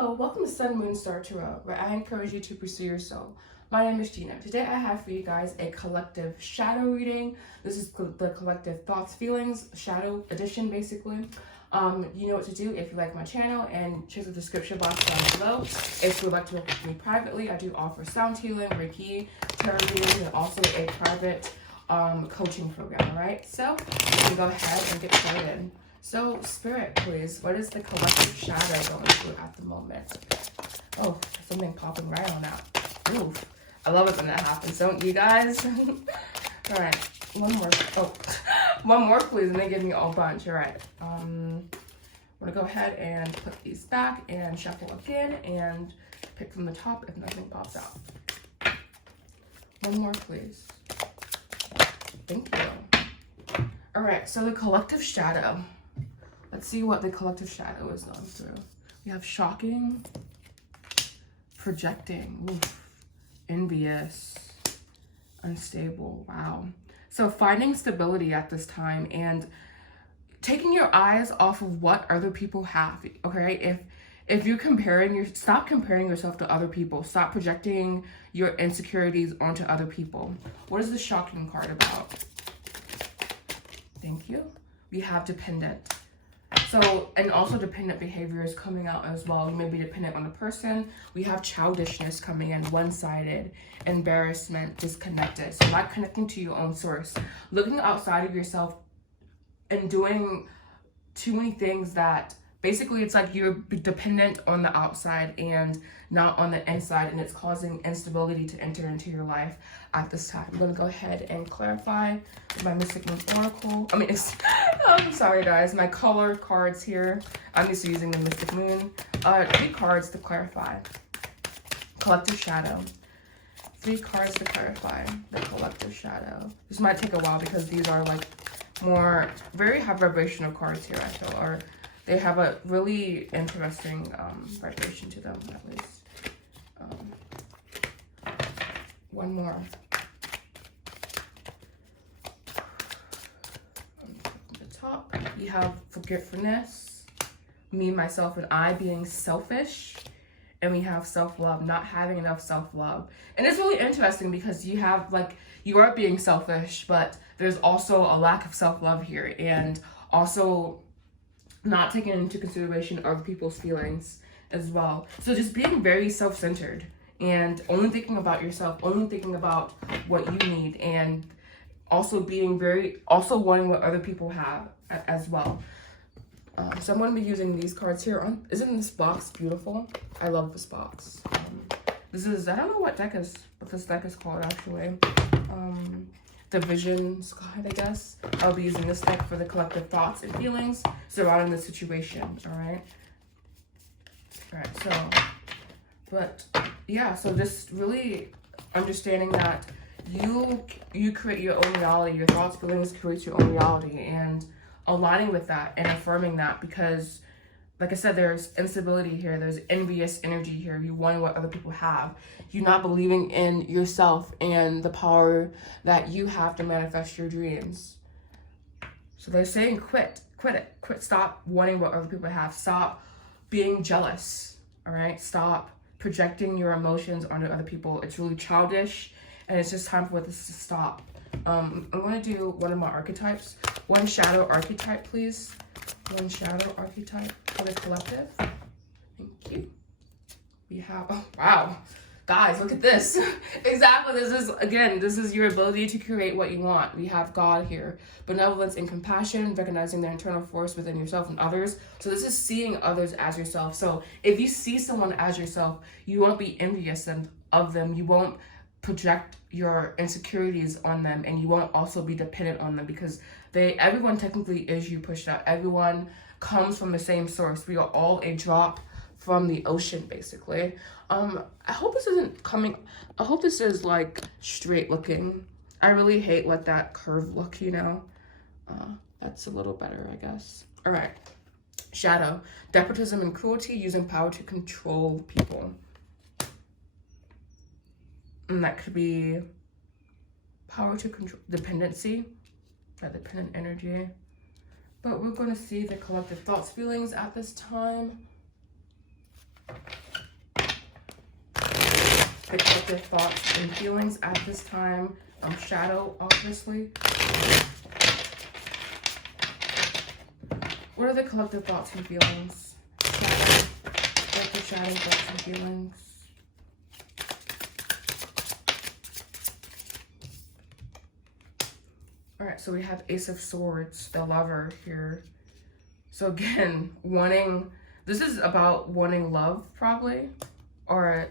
Hello, welcome to Sun, Moon, Star Tarot, where I encourage you to pursue your soul. My name is Gina. Today I have for you guys a collective shadow reading. This is the collective thoughts, feelings, shadow edition, basically. You know what to do if you like my channel, and check the description box down below. If you would like to work with me privately, I do offer sound healing, reiki, tarot reading, and also a private coaching program, alright? So, we can go ahead and get started. So, Spirit, please, what is the collective shadow going through at the moment? Oh, something popping right on out. Oof. I love it when that happens, don't you guys? Alright, one more. Oh, one more, please, and they give me a bunch. Alright. I'm going to go ahead and put these back and shuffle again and pick from the top if nothing pops out. One more, please. Thank you. Alright, so the collective shadow. Let's see what the collective shadow is going through. We have shocking, projecting, oof, envious, unstable, wow. So finding stability at this time and taking your eyes off of what other people have, okay? If you're stop comparing yourself to other people. Stop projecting your insecurities onto other people. What is the shocking card about? Thank you. We have dependent. So, and also dependent behavior is coming out as well. You may be dependent on the person. We have childishness coming in, one-sided, embarrassment, disconnected. So not connecting to your own source. Looking outside of yourself and doing too many things that basically it's like you're dependent on the outside and not on the inside, and it's causing instability to enter into your life at this time. I'm going to go ahead and clarify with my Mystic Moon Oracle. I'm sorry guys, my color cards here. I'm used to using the Mystic Moon. 3 cards to clarify. Collective shadow. 3 cards to clarify the collective shadow. This might take a while because these are like more very high vibrational cards here, I feel, or they have a really interesting vibration to them, at least. One more. At the top, you have forgetfulness, me, myself, and I being selfish. And we have self-love, not having enough self-love. And it's really interesting because you have, like, you are being selfish, but there's also a lack of self-love here. And also not taking into consideration other people's feelings as well. So just being very self-centered and only thinking about yourself, only thinking about what you need, and also also wanting what other people have as well. So I'm going to be using these cards here. Isn't this box beautiful? I love this box. This is, I don't know what this deck is called actually. The Visions guide, I guess. I'll be using this deck for the collective thoughts and feelings surrounding the situation, alright? Alright, so, but, yeah, so just really understanding that you create your own reality, your thoughts, feelings create your own reality, and aligning with that and affirming that, because like I said, there's instability here, there's envious energy here. You want what other people have. You're not believing in yourself and the power that you have to manifest your dreams. So they're saying quit it, stop wanting what other people have. Stop being jealous, all right? Stop projecting your emotions onto other people. It's really childish, and it's just time for this to stop. I'm gonna do one of my archetypes. One shadow archetype, please. One shadow archetype for the collective. Thank you. We have, oh wow, guys, look at this. Exactly, this is your ability to create what you want. We have God here. Benevolence and compassion, recognizing the internal force within yourself and others. So this is seeing others as yourself. So if you see someone as yourself, you won't be envious of them. You won't project your insecurities on them, and you won't also be dependent on them, because everyone technically is you pushed out. Everyone comes from the same source. We are all a drop from the ocean, basically. I hope this is like straight looking. I really hate let that curve look, you know. That's a little better, I guess. All right, shadow, despotism and cruelty, using power to control people. And that could be power to control, dependency, that dependent energy. But we're going to see the collective thoughts, feelings at this time. Pick up their thoughts and feelings at this time. Shadow, obviously. What are the collective thoughts and feelings? Shadow. What the shadow thoughts and feelings? Alright, so we have Ace of Swords, the lover here. So again, this is about wanting love, probably. Or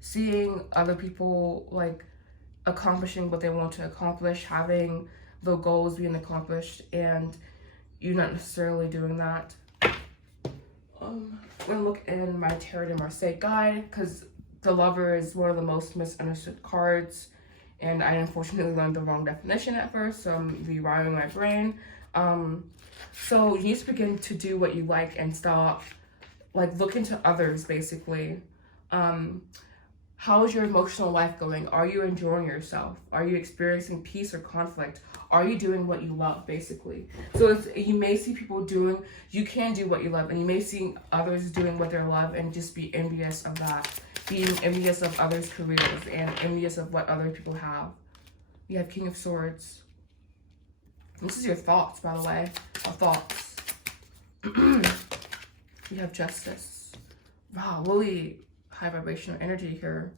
seeing other people, like, accomplishing what they want to accomplish, having the goals being accomplished, and you not necessarily doing that. I'm gonna look in my Tarot de Marseille guide, because the lover is one of the most misunderstood cards. And I unfortunately learned the wrong definition at first, so I'm rewiring my brain. So you need to begin to do what you like and stop, like, look into others, basically. How is your emotional life going? Are you enjoying yourself? Are you experiencing peace or conflict? Are you doing what you love, basically? So you may see people you can do what you love, and you may see others doing what they love and just be envious of that. Being envious of others' careers and envious of what other people have. You have King of Swords. This is your thoughts, by the way. Thoughts. You have Justice. Wow, really high vibrational energy here.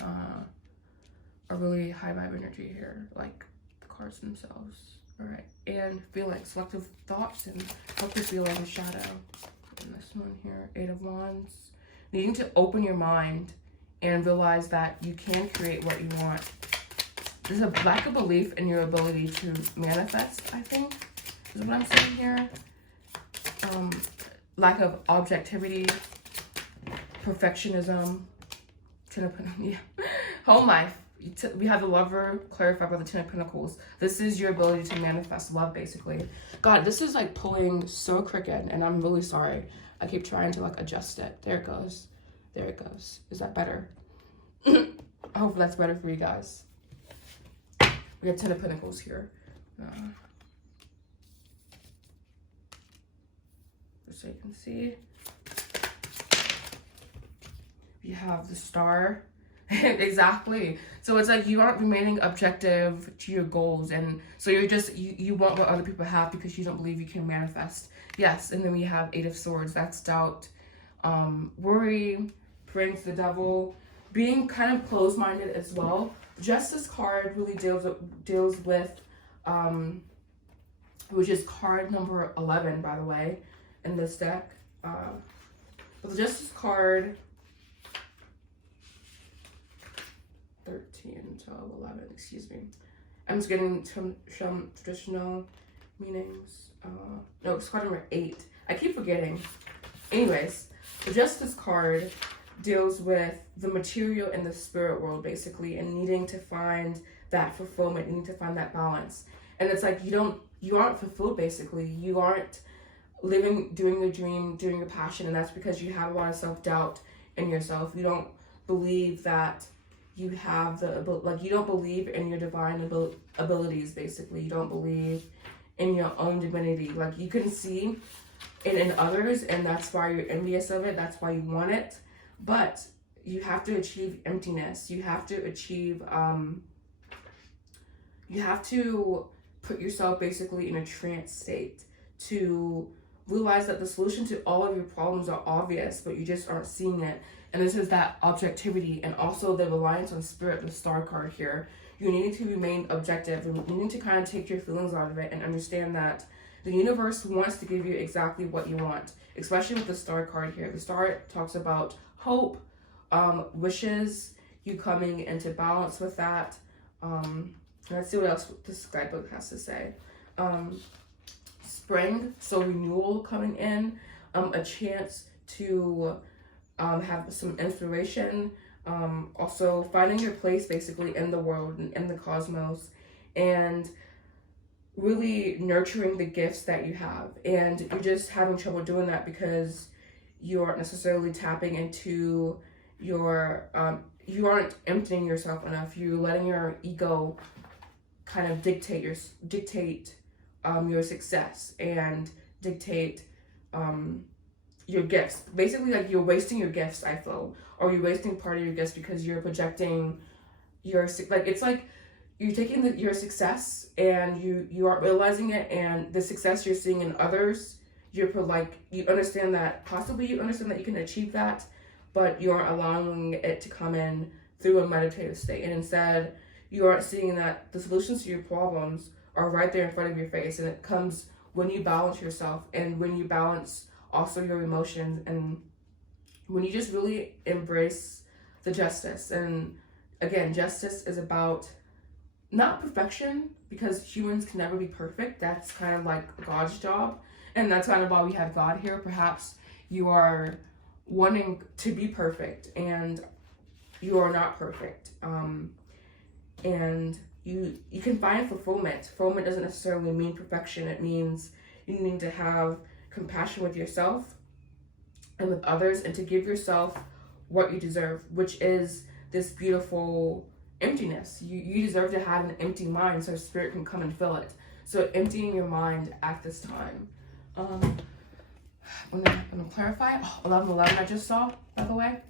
A really high vibe energy here, like the cards themselves. All right, and feelings, selective thoughts and collective feelings, shadow. And this one here, Eight of Wands. Needing to open your mind and realize that you can create what you want. There's a lack of belief in your ability to manifest, I think, is what I'm saying here. Lack of objectivity, perfectionism, yeah. Home life. We have the lover clarified by the Ten of Pentacles. This is your ability to manifest love, basically. God, this is like pulling so crooked, and I'm really sorry. I keep trying to like adjust it. There it goes. There it goes. Is that better? I hope that's better for you guys. We have Ten of Pentacles here. Just so you can see. You have the Star. Exactly. So it's like you aren't remaining objective to your goals, and so you're just you want what other people have because you don't believe you can manifest. Yes, and then we have Eight of Swords. That's doubt, worry, praying to the devil, being kind of closed-minded as well. Justice card really deals with which is card number 11, by the way, in this deck. But the Justice card 13, 12, 11, excuse me. I'm just getting some traditional meanings. No, it's card number 8. I keep forgetting. Anyways, the Justice card deals with the material and the spirit world, basically, and needing to find that fulfillment, needing to find that balance. And it's like you aren't fulfilled, basically. You aren't doing your dream, doing your passion, and that's because you have a lot of self-doubt in yourself. You don't believe that you have you don't believe in your divine abilities, basically. You don't believe in your own divinity. Like, you can see it in others, and that's why you're envious of it. That's why you want it. But you have to achieve emptiness. You have to achieve, you have to put yourself basically in a trance state to realize that the solution to all of your problems are obvious, but you just aren't seeing it. And this is that objectivity, and also the reliance on spirit, the Star card here. You need to remain objective. You need to kind of take your feelings out of it and understand that the universe wants to give you exactly what you want, especially with the Star card here. The Star talks about hope, wishes, you coming into balance with that. Let's see what else this guidebook has to say. Spring, so renewal coming in, a chance to have some inspiration, also finding your place basically in the world and in the cosmos, and really nurturing the gifts that you have. And you're just having trouble doing that because you aren't necessarily tapping into your you aren't emptying yourself enough. You're letting your ego kind of dictate your success and dictate your gifts. Basically, like, you're wasting your gifts, I feel, or you're wasting part of your gifts because you're projecting your, like, it's like you're taking your success and you aren't realizing it, and the success you're seeing in others, you understand that you can achieve that, but you aren't allowing it to come in through a meditative state, and instead you aren't seeing that the solutions to your problems are right there in front of your face, and it comes when you balance yourself and when you balance also your emotions, and when you just really embrace the justice. And again, justice is about not perfection, because humans can never be perfect. That's kind of like God's job, and that's kind of why we have God here. Perhaps you are wanting to be perfect and you are not perfect, and you can find fulfillment. Fulfillment doesn't necessarily mean perfection. It means you need to have compassion with yourself and with others, and to give yourself what you deserve, which is this beautiful emptiness. You deserve to have an empty mind so spirit can come and fill it. So emptying your mind at this time. I'm gonna clarify. 11:11 I just saw, by the way.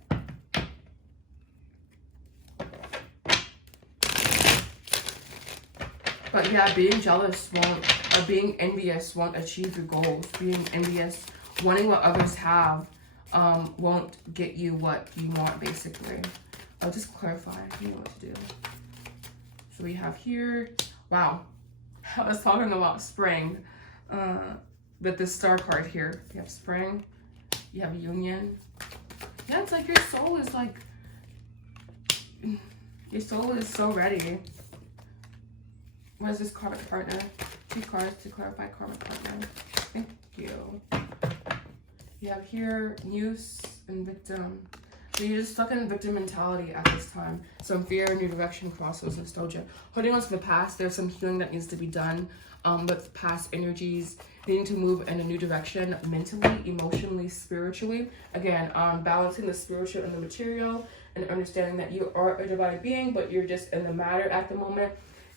But yeah, being jealous or being envious won't achieve your goals. Being envious, wanting what others have, won't get you what you want, basically. I'll just clarify. You know what to do. So we have here, wow, I was talking about spring, with this star card here. You have spring, you have union. Yeah, it's like your soul is so ready. What is this karmic partner? 2 cards to clarify karmic partner. Thank you. You have here muse and victim. So you're just stuck in victim mentality at this time. Some fear, new direction, crossroads, nostalgia. Holding on to the past, there's some healing that needs to be done with past energies. Needing to move in a new direction mentally, emotionally, spiritually. Again, balancing the spiritual and the material, and understanding that you are a divine being, but you're just in the matter at the moment.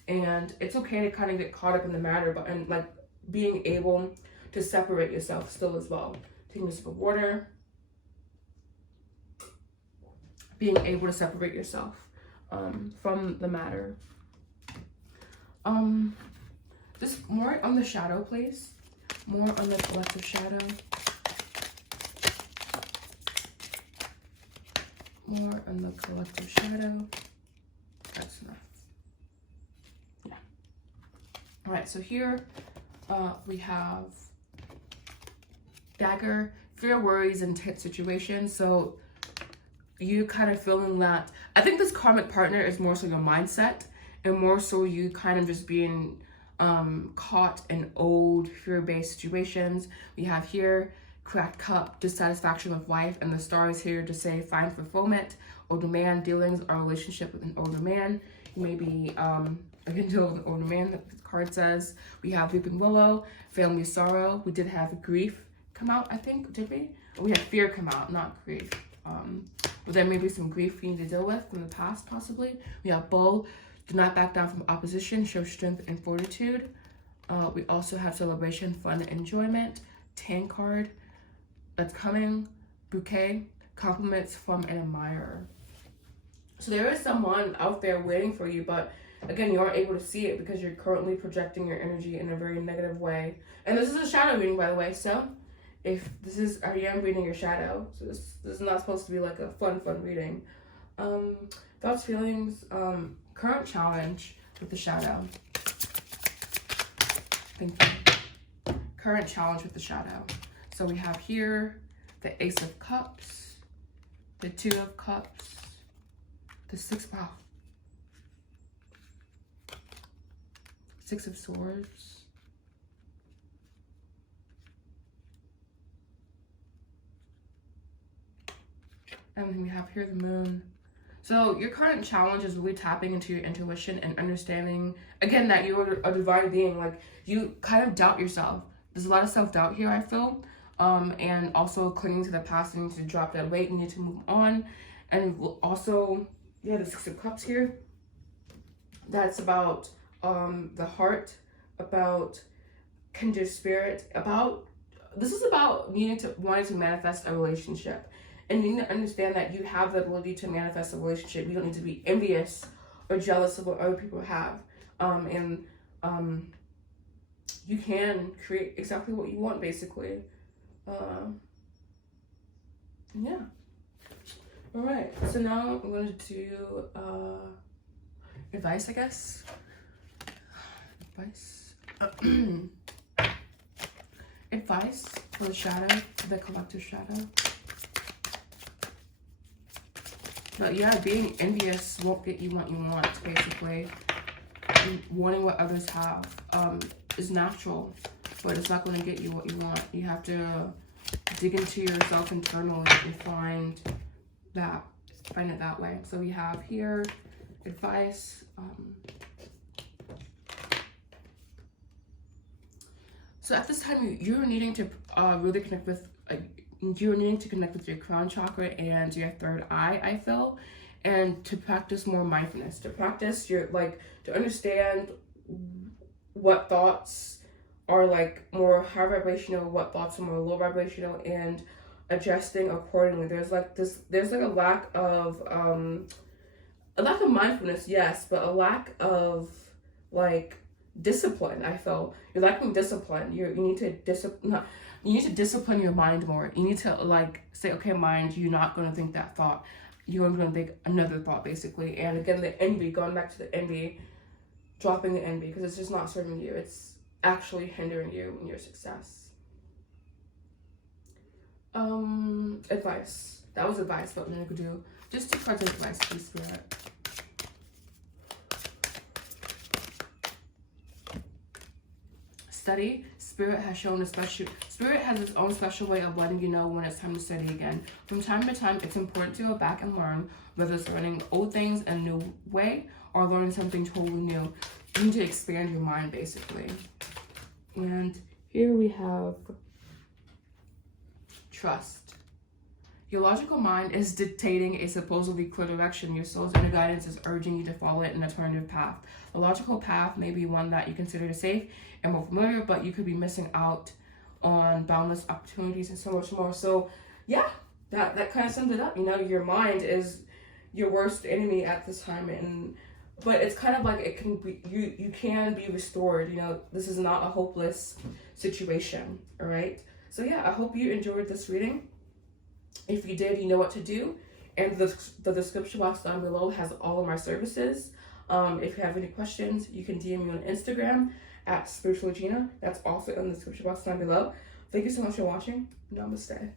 And it's okay to kind of get caught up in the matter, but and like being able to separate yourself still as well. Taking a sip of water. Being able to separate yourself from the matter. Just more on the shadow, please. More on the collective shadow. More on the collective shadow. That's enough. Yeah. All right, so here we have dagger, fear, worries, and tense situations. So you kind of feeling that, I think this karmic partner is more so your mindset, and more so you kind of just being caught in old fear-based situations. We have here cracked cup, dissatisfaction with life, and the star is here to say find fulfillment, older man, dealings or relationship with an older man. You may be again deal with an older man, the card says. We have weeping willow, family sorrow. We did have grief come out, I think, did we? We had fear come out, not grief. But there may be some grief you need to deal with from the past, possibly. We have bull, do not back down from opposition, show strength and fortitude. We also have celebration, fun, enjoyment. Tan card, that's coming. Bouquet, compliments from an admirer. So there is someone out there waiting for you, but again, you aren't able to see it because you're currently projecting your energy in a very negative way. And this is a shadow reading, by the way, so if this is, I am reading your shadow, so this is not supposed to be like a fun reading. Thoughts, feelings, current challenge with the shadow. Thank you. Current challenge with the shadow. So we have here the Ace of Cups, the 2 of Cups, the 6 of Swords. And then we have here the Moon. So your current challenge is really tapping into your intuition and understanding, again, that you're a divine being. Like, you kind of doubt yourself. There's a lot of self-doubt here, I feel. And also clinging to the past, you need to drop that weight, you need to move on. And also, yeah, the 6 of Cups here. That's about the heart, about kindred spirit, about this is about wanting to manifest a relationship, and you need to understand that you have the ability to manifest a relationship. You don't need to be envious or jealous of what other people have, and you can create exactly what you want, basically. Yeah. All right, so now I'm going to do advice, I guess. Advice for the shadow, the collective shadow. But yeah, being envious won't get you what you want, basically. And wanting what others have is natural, but it's not going to get you what you want. You have to dig into yourself internally and find it that way. So we have here advice. So at this time, you're needing to really connect with, you're needing to connect with your crown chakra and your third eye, I feel, and to practice more mindfulness, to practice your, to understand what thoughts are more high vibrational, what thoughts are more low vibrational, and adjusting accordingly. There's a lack of mindfulness, yes, but a lack of discipline. I feel you're lacking discipline. You need to discipline your mind more. You need to say, okay, mind, you're not going to think that thought. You're going to think another thought, basically. And again, the envy, going back to the envy, dropping the envy, because it's just not serving you. It's actually hindering you in your success. Advice. That was advice. What we're going to do. Just 2 cards of advice, please, Spirit. Study. Spirit has its own special way of letting you know when it's time to study again. From time to time, it's important to go back and learn, whether it's learning old things in a new way or learning something totally new. You need to expand your mind, basically. And here we have trust. Your logical mind is dictating a supposedly clear direction. Your soul's inner guidance is urging you to follow it in an alternative path. The logical path may be one that you consider safe and more familiar, but you could be missing out on boundless opportunities and so much more. So yeah, that kind of sums it up. Your mind is your worst enemy at this time, but it's kind of it can be, you can be restored. This is not a hopeless situation. All right. So yeah, I hope you enjoyed this reading. If you did, you know what to do. And the description box down below has all of my services. If you have any questions, you can DM me on Instagram at spiritual Gina. That's also in the description box down below. Thank you so much for watching. Namaste.